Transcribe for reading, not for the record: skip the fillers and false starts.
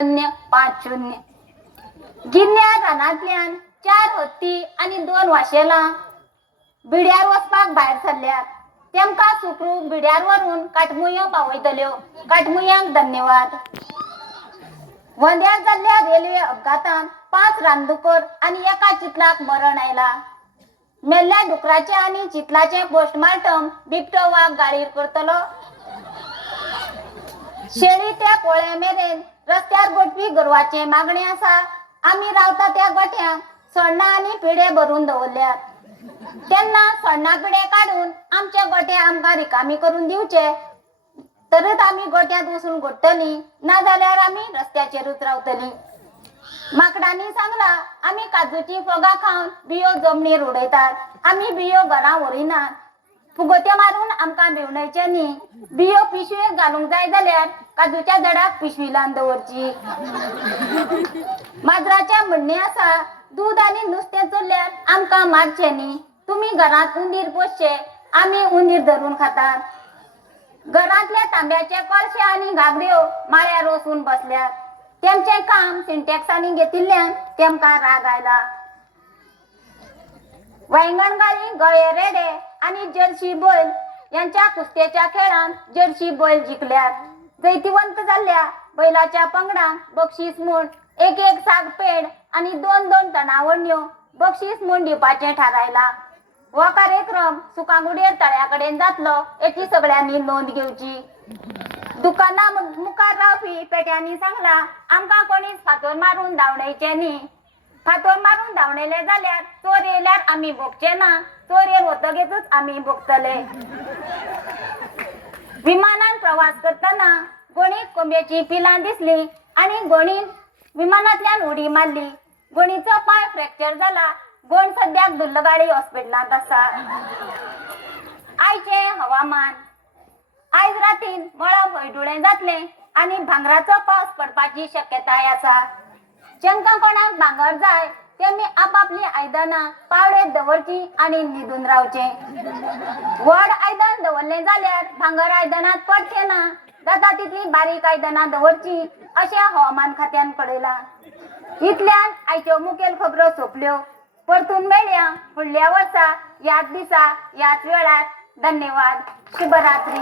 050 गिन्या रानांतल्यान 4 हत्ती आणि 2 वाशेला बिड्यार वचपाक भायर सरल्यात। तेमकां सुखरूप बिड्यार व्हरून काटमुयो पावयतल्यो। काटमुयांक धन्यवाद। वंद्यार जाल्ल्या रेल्वे अपघातांत 5 रानदुकर आणि 1 चितलाक मरण आयला। मेल्ल्या डुकराचे आणि चितलाचे पोस्टमार्टम बिबटो वाघ गाडीर करतलो। शेळी त्या पोळे मेरेन रस्त्यार गोठवी गोरवाचे मागणे आसा। आम्ही रावता त्या गोठ्यांक सोण्णां आणि पिडे भरून दवरल्यात। तेन्ना सोण्णां पिडे काडून आमचे गोठे आमकां रिकामी करून दिवचे, तरच आम्ही गोठ्यांत वचून गोठतली, नाजाल्यार आम्ही रस्त्याचेरूच रावतली। माकडांनी सांगला आम्ही काजूची फोगां खावन बियो जमनीर उडयतात। आम्ही बियो घरा व्हरिनात। फुगोत्यो मारून आमकां भिवणयचे न्ही। बियो पिशवेक घालूंक जाय जाल्यार काजूच्या झाडाक पिशवी लावन दवरची। माजराचे म्हणणे आसा दूध आणि नुस्तें चरल्यार आमकां मारचें न्ही। तुम्ही घरांत उंदीर पोसचे, आम्ही उंदीर धरून खातात। घरांतले तांब्याचे कळशे आणि घागऱ्यो माळ्यार वचून बसल्यात। तेमचे काम सिंटॅक्सांनी घेतिल्ल्यान तेमकां राग आयला। वैंगणगाळी गळे रेडे आणि जर्सी बैल यांच्या कुस्तेच्या खेळांत जर्सी बैल जिखल्यात। जैतिवंत जाल्ल्या बैलाच्या पंगडांक बक्षीस म्हूण एक साग पेड आणि 2 तणावण्यो बक्षीस म्हूण दिवपाचें थारायला। हो कार्यक्रम सुकांगुडेर तळ्याकडेन जातलो, हेची सगळ्यांनी नोंद घेवची। दुकाना मुखार रावपी पेट्यांनी सांगला आमकां कोणीच फातोर मारून धांवणयचे न्ही। फातोर मारून धांवणयले जाल्यार चोर येयल्यार आमी भोगचे ना, चोर येवन वतगेचच आमी भोगतले। विमानान प्रवास करतना गोणीक कोंबेची पिलां दिसली आणि गोणीन विमानांतल्यान उडी मारली। गोणीचो पाय फ्रॅक्चर जाला। गोण सद्याक दुल्लगाडी हॉस्पिटलांत आसा। आयचे हवामान। आयज रातीन मळब हळडुळें जातलें आणि भांगराचो पावस पडपाची शक्यताय आसा। जांकां कोणाक भांगर जाय तेमी आपापली आयदनां पावडेर दवरची आणि न्हिदून रावचें। व्हड आयदन दवरलें जाल्यार भांगर आयदनांत पडचें ना, जाता तितली बारीक आयदनां दवरची अशें हवामान खात्यान कळयलां। इतल्यान आयच्यो मुखेल खबरो सोंपल्यो। परतून मेळया फुडल्या वर्सा ह्याच दिसा ह्याच वेळार। धन्यवाद। शुभरात्री।